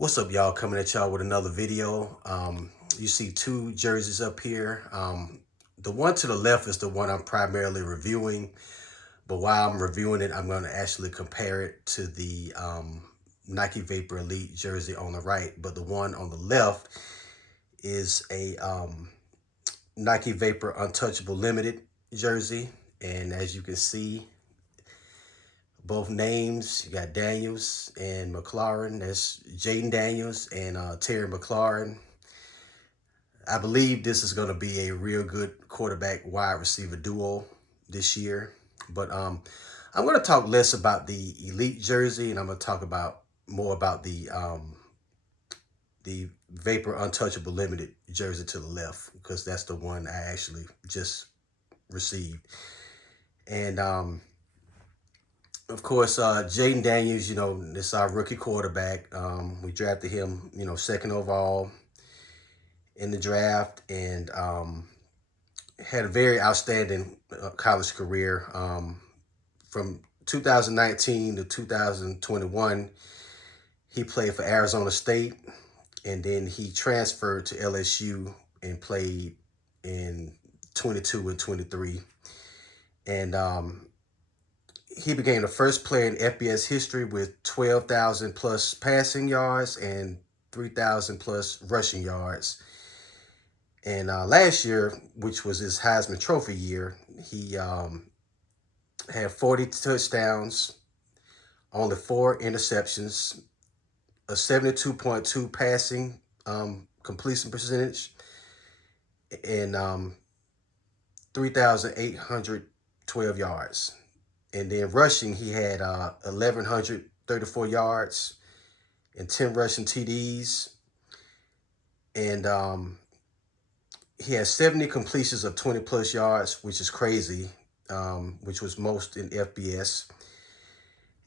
What's up, y'all? Coming at y'all with another video. You see two jerseys up here. The one to the left is the one I'm primarily reviewing, but while I'm reviewing it, I'm going to actually compare it to the Nike Vapor Elite jersey on the right. But the one on the left is a Nike Vapor Untouchable Limited jersey, and as you can see, both names, you got Daniels and McLaurin. That's Jayden Daniels and Terry McLaurin. I believe this is going to be a real good quarterback wide receiver duo this year. But I'm going to talk less about the Elite jersey, and I'm going to talk about more about the Vapor Untouchable Limited jersey to the left, because that's the one I actually just received. And of course, Jayden Daniels, this is our rookie quarterback. We drafted him, second overall in the draft, and had a very outstanding college career. From 2019 to 2021, he played for Arizona State, and then he transferred to LSU and played in 22 and 23. And he became the first player in FBS history with 12,000 plus passing yards and 3,000 plus rushing yards. And last year, which was his Heisman Trophy year, he had 40 touchdowns, only 4 interceptions, a 72.2 passing completion percentage, and 3,812 yards. And then rushing, he had 1,134 yards and 10 rushing TDs. And he had 70 completions of 20 plus yards, which is crazy, which was most in FBS.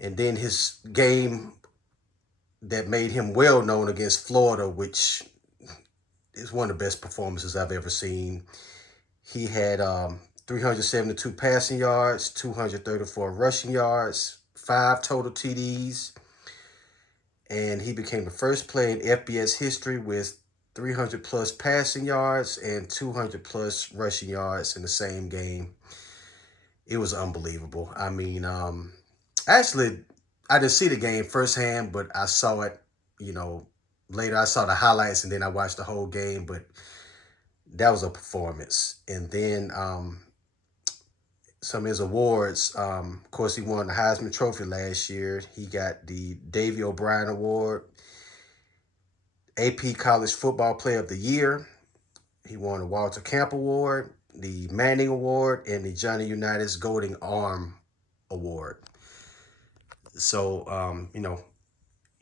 And then his game that made him well known against Florida, which is one of the best performances I've ever seen. He had 372 passing yards, 234 rushing yards, 5 total TDs. And he became the first player in FBS history with 300 plus passing yards and 200 plus rushing yards in the same game. It was unbelievable. I mean, actually, I didn't see the game firsthand, but I saw it, later. I saw the highlights and then I watched the whole game, but that was a performance. And then some of his awards, of course, he won the Heisman Trophy last year. He got the Davey O'Brien Award, AP College Football Player of the Year. He won the Walter Camp Award, the Manning Award, and the Johnny Unitas Golden Arm Award. So,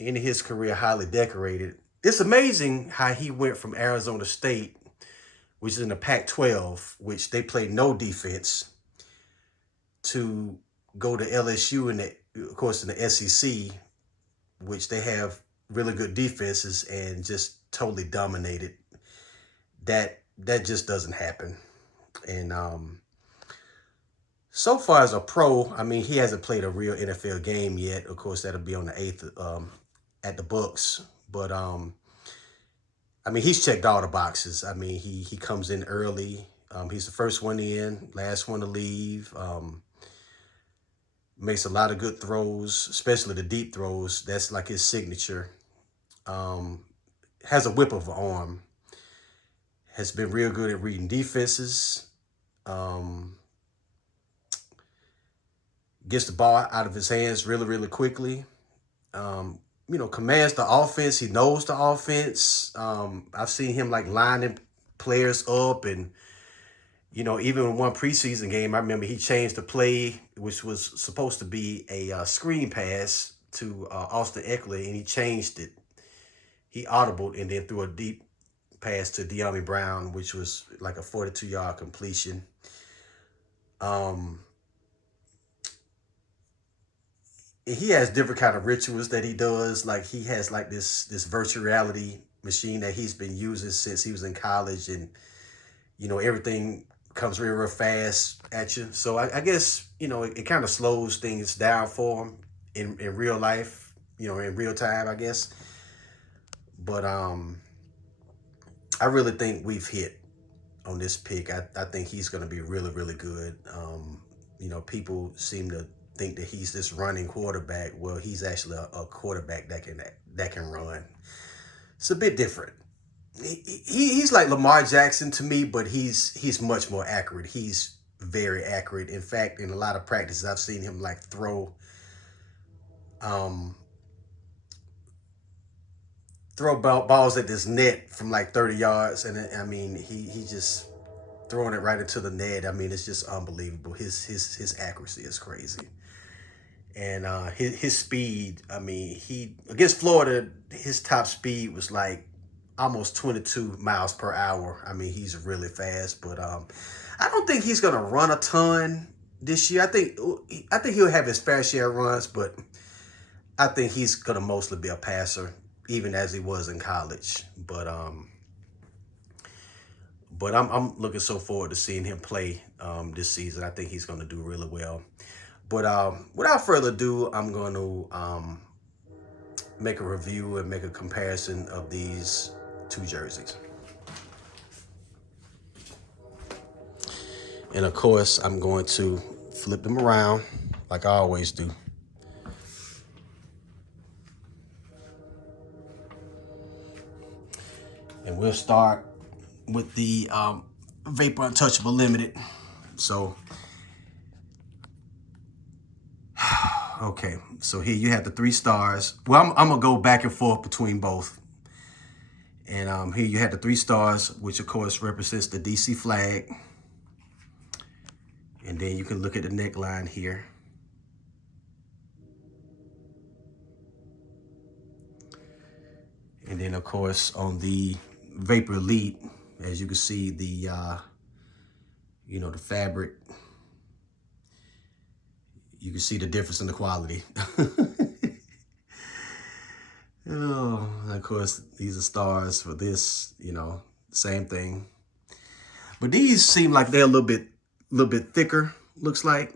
in his career, highly decorated. It's amazing how he went from Arizona State, which is in the Pac-12, which they play no defense, to go to LSU and, of course, in the SEC, which they have really good defenses, and just totally dominated. That just doesn't happen. And so far as a pro, I mean, he hasn't played a real NFL game yet. Of course, that'll be on the 8th at the books. But I mean, he's checked all the boxes. I mean, he comes in early. He's the first one in, last one to leave. Makes a lot of good throws, especially the deep throws. That's like his signature. Has a whip of an arm. Has been real good at reading defenses. Gets the ball out of his hands really, really quickly. Commands the offense. He knows the offense. I've seen him like lining players up, and even in one preseason game, I remember he changed the play, which was supposed to be a screen pass to Austin Eckler, and he changed it. He audibled and then threw a deep pass to De'Ami Brown, which was like a 42-yard completion. He has different kind of rituals that he does. Like, he has like this virtual reality machine that he's been using since he was in college, and everything comes real fast at you. So I guess it kind of slows things down for him in real life, in real time, I guess. But I really think we've hit on this pick. I think he's going to be really, really good. You know, people seem to think that he's this running quarterback. Well, he's actually a quarterback that can run. It's a bit different. He's like Lamar Jackson to me, but he's much more accurate. He's very accurate. In fact, in a lot of practices, I've seen him like throw balls at this net from like 30 yards, and I mean he just throwing it right into the net. I mean, it's just unbelievable. His accuracy is crazy. And his speed, I mean, he against Florida, his top speed was like almost 22 miles per hour. I mean, he's really fast, but I don't think he's gonna run a ton this year. I think he'll have his fair share of runs, but I think he's gonna mostly be a passer, even as he was in college. But I'm looking so forward to seeing him play this season. I think he's gonna do really well. But without further ado, I'm going to make a review and make a comparison of these two jerseys. And of course, I'm going to flip them around like I always do. And we'll start with the Vapor Untouchable Limited. So, okay, so here you have the 3 stars. Well, I'm gonna go back and forth between both. And here you have the 3 stars, which of course represents the DC flag. And then you can look at the neckline here. And then of course on the Vapor Elite, as you can see, the you know, the fabric. You can see the difference in the quality. Oh, of course, these are stars for this, you know, same thing. But these seem like they're a little bit thicker, looks like.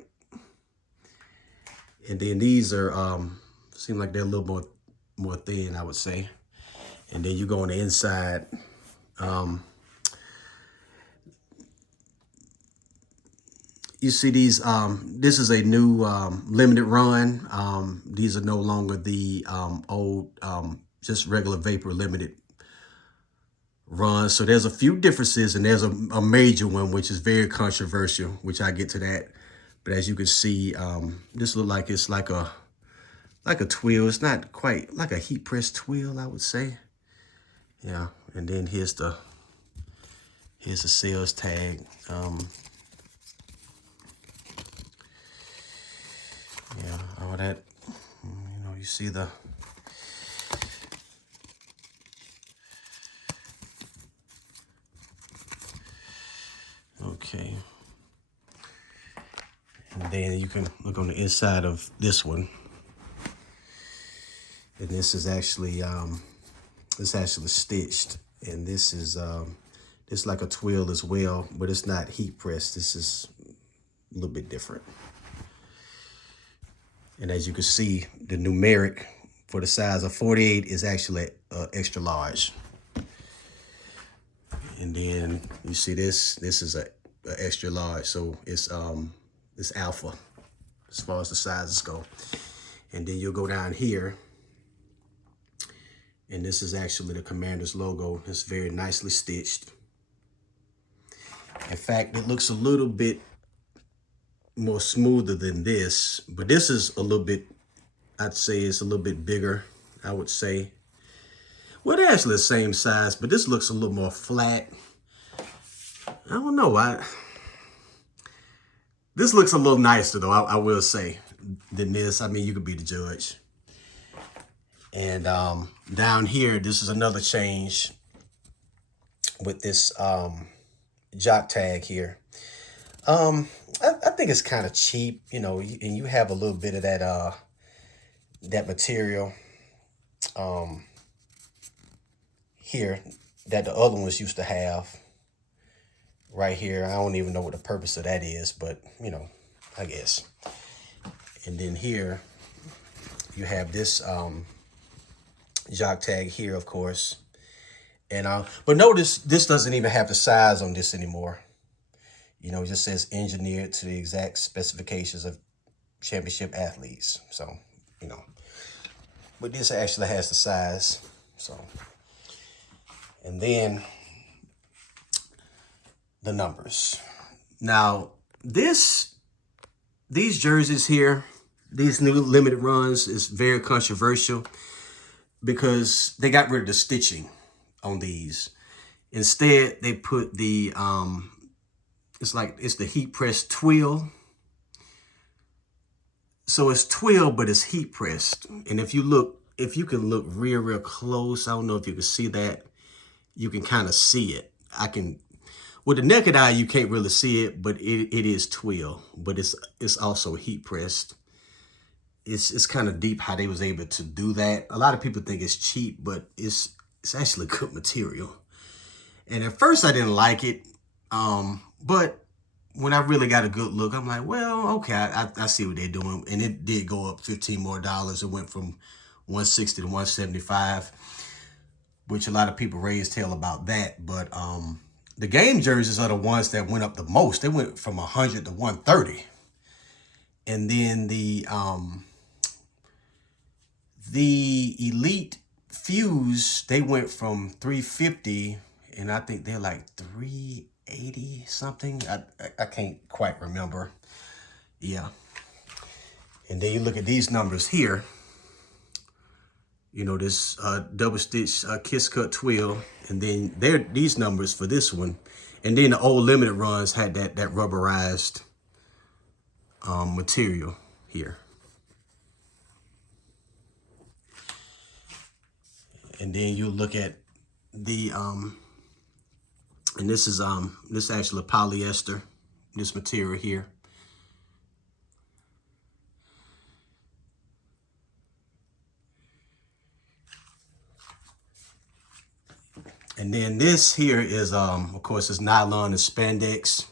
And then these are seem like they're a little more thin, I would say. And then you go on the inside. You see these, this is a new limited run. These are no longer the old, just regular Vapor limited runs. So there's a few differences, and there's a major one, which is very controversial, which I get to that. But as you can see, this looks like it's like a twill. It's not quite like a heat press twill, I would say. Yeah, and then here's the sales tag. Yeah, all that, you know, you see the, okay. And then you can look on the inside of this one. And this is actually, stitched. And this is, it's like a twill as well, but it's not heat pressed. This is a little bit different. And as you can see, the numeric for the size of 48 is actually extra large. And then you see this is a extra large, so it's alpha as far as the sizes go. And then you'll go down here, and this is actually the Commander's logo. It's very nicely stitched. In fact, it looks a little bit more smoother than this, but this is a little bit, I'd say it's a little bit bigger, I would say. Well, they're actually the same size, but this looks a little more flat. I don't know, this looks a little nicer though, I will say, than this. I mean, you could be the judge. And down here, this is another change with this Jock tag here. I think it's kind of cheap, you know, and you have a little bit of that that material here that the other ones used to have right here. I don't even know what the purpose of that is, but you know, I guess. And then here you have this Jock tag here, of course. And but notice this doesn't even have the size on this anymore. You know, it just says engineered to the exact specifications of championship athletes. So, you know, but this actually has the size. So, and then the numbers. Now, these jerseys here, these new limited runs is very controversial because they got rid of the stitching on these. Instead, they put the it's the heat press twill. So it's twill, but it's heat pressed. And if you can look real close, I don't know if you can see that. You can kind of see it. With the naked eye, you can't really see it, but it is twill, but it's also heat pressed. It's kind of deep how they was able to do that. A lot of people think it's cheap, but it's actually good material. And at first I didn't like it, but when I really got a good look, I'm like, well, okay, I see what they're doing. And it did go up $15 more. It went from 160 to 175, which a lot of people raised hell about that. But the game jerseys are the ones that went up the most. They went from 100 to 130. And then the Elite Fuse, they went from 350, and I think they're like 380 something. I can't quite remember. Yeah. And then you look at these numbers here. You know, this double stitch kiss cut twill, and then these numbers for this one. And then the old limited runs had that rubberized material here. And then you look at the and this is actually polyester, this material here. And then this here is of course it's nylon and spandex.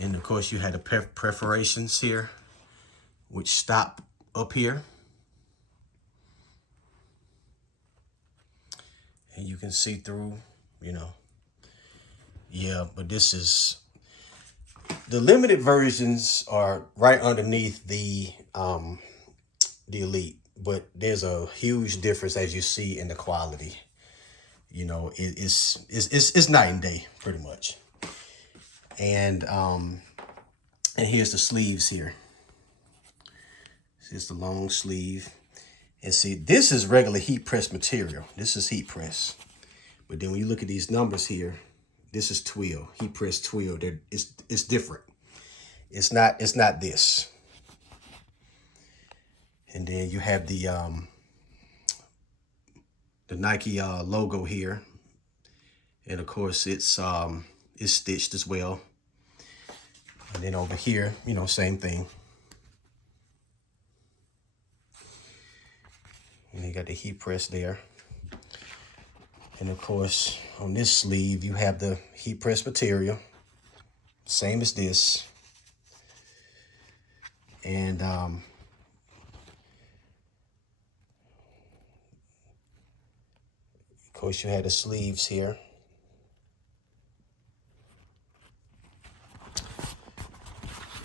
And of course you had the perforations here, which stop up here. And you can see through, you know. Yeah, but this is, the limited versions are right underneath the Elite. But there's a huge difference, as you see, in the quality. You know, it's night and day, pretty much. And here's the sleeves here. Here's the long sleeve. And see, this is regular heat press material. This is heat press. But then when you look at these numbers here, this is twill, heat press twill. It's different. It's not this. And then you have the Nike logo here. And of course it's stitched as well. And then over here, you know, same thing. And you got the heat press there. And of course, on this sleeve, you have the heat press material, same as this. And of course, you had the sleeves here.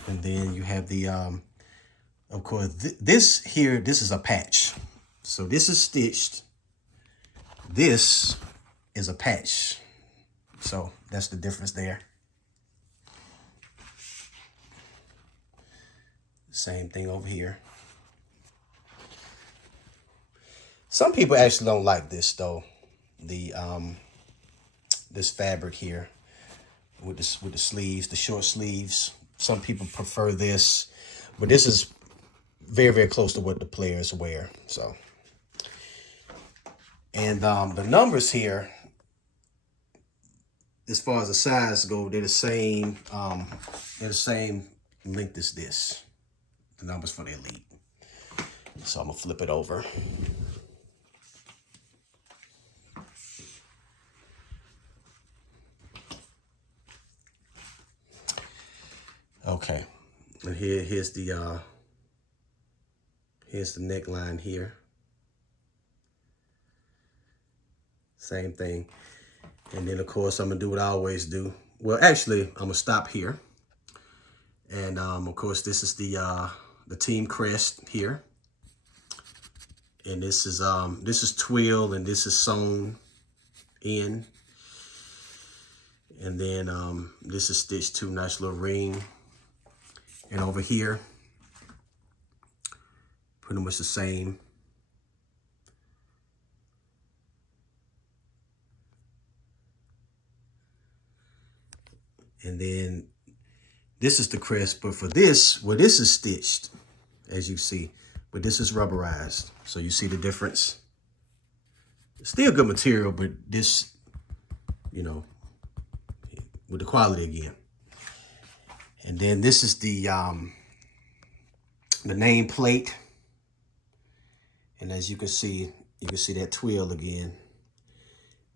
And then you have the, of course, this is a patch. So this is stitched. This is a patch. So that's the difference there. Same thing over here. Some people actually don't like this though. The this fabric here with the sleeves, the short sleeves. Some people prefer this, but this is very close to what the players wear. So. And the numbers here, as far as the size go, they're the same length as this. The numbers for the Elite. So I'm gonna flip it over. Okay, and here's the neckline here. Same thing. And then of course I'm gonna do what I always do. Well, actually, I'm gonna stop here. And of course, this is the Team Crest here. And this is twill, and this is sewn in. And then this is stitched to, nice little ring. And over here, pretty much the same. And then this is the Crest, but for this, well, this is stitched, as you see, but this is rubberized. So you see the difference? It's still good material, but this, you know, with the quality again. And then this is the nameplate. And as you can see that twill again.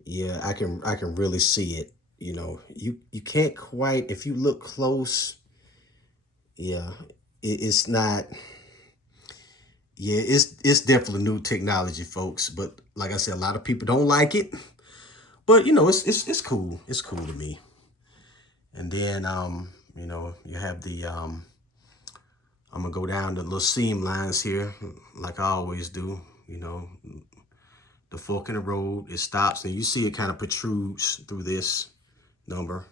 Yeah, I can really see it. You know, you can't quite, if you look close, yeah, it's not, yeah, it's definitely new technology, folks. But like I said, a lot of people don't like it. But you know, it's cool. It's cool to me. And then you know, you have the I'm gonna go down the little seam lines here, like I always do. You know, the fork in the road, it stops, and you see it kind of protrudes through this number.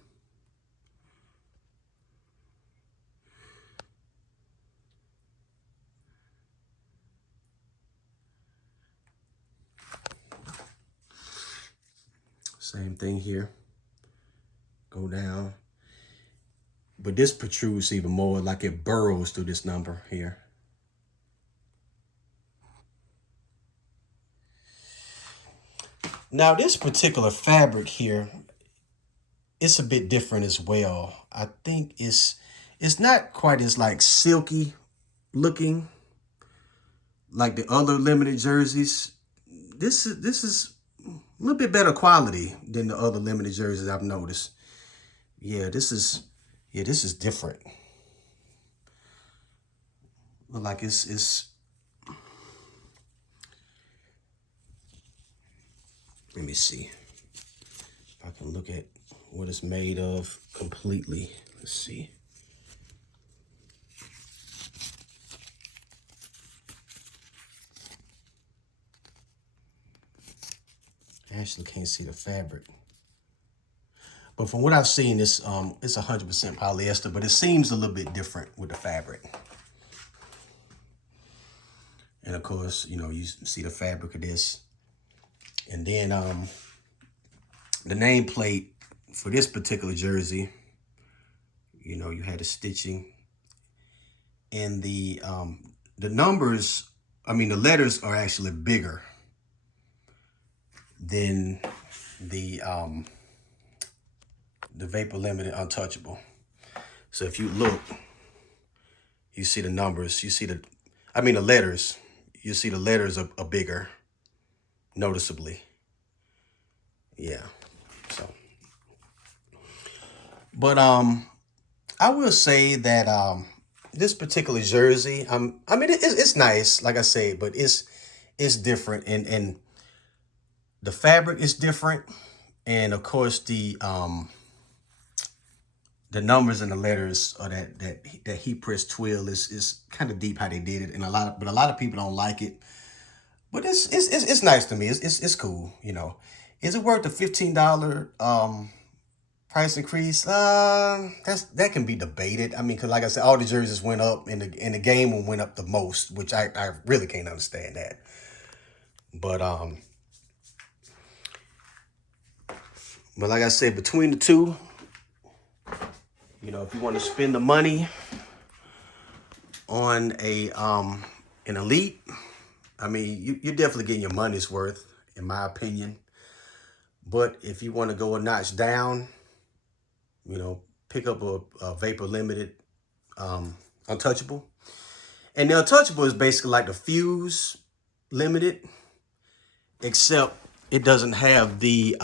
Same thing here. Go down. But this protrudes even more, like it burrows through this number here. Now this particular fabric here, it's a bit different as well. I think it's not quite as like silky looking like the other limited jerseys. This is a little bit better quality than the other limited jerseys I've noticed. Yeah, this is different. Look like it's let me see if I can look at what it's made of completely. Let's see. I actually can't see the fabric. But from what I've seen, it's 100% polyester, but it seems a little bit different with the fabric. And of course, you know, you see the fabric of this. And then the nameplate for this particular jersey, you know, you had the stitching. And the numbers, I mean, the letters are actually bigger than the Vapor Limited Untouchable. So if you look, you see the numbers, you see the letters, you see the letters are bigger, noticeably. Yeah, so. But I will say that this particular jersey, I mean, it's nice, like I say, but it's different, and the fabric is different, and of course the numbers and the letters or that heat press twill is kind of deep how they did it, and a lot of people don't like it, but it's nice to me. It's cool, you know. Is it worth the $15 price increase? That can be debated. I mean, because like I said, all the jerseys went up, and the game one went up the most, which I really can't understand that. But like I said, between the two, you know, if you want to spend the money on an elite, I mean, you're definitely getting your money's worth, in my opinion. But if you want to go a notch down, you know, pick up a Vapor Limited Untouchable. And the Untouchable is basically like the Fuse Limited, except it doesn't have the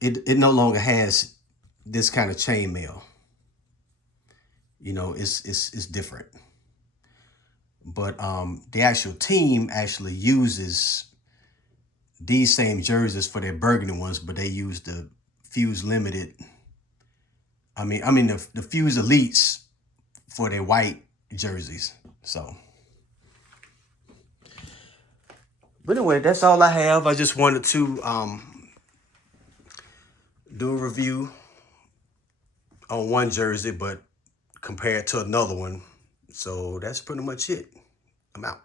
it no longer has this kind of chainmail. You know, it's different. But the actual team actually uses these same jerseys for their Burgundy ones, but they use the Fuse Limited. I mean the Fuse Elites for their white jerseys. So, but anyway, that's all I have. I just wanted to do a review on one jersey, but compare it to another one. So that's pretty much it. I'm out.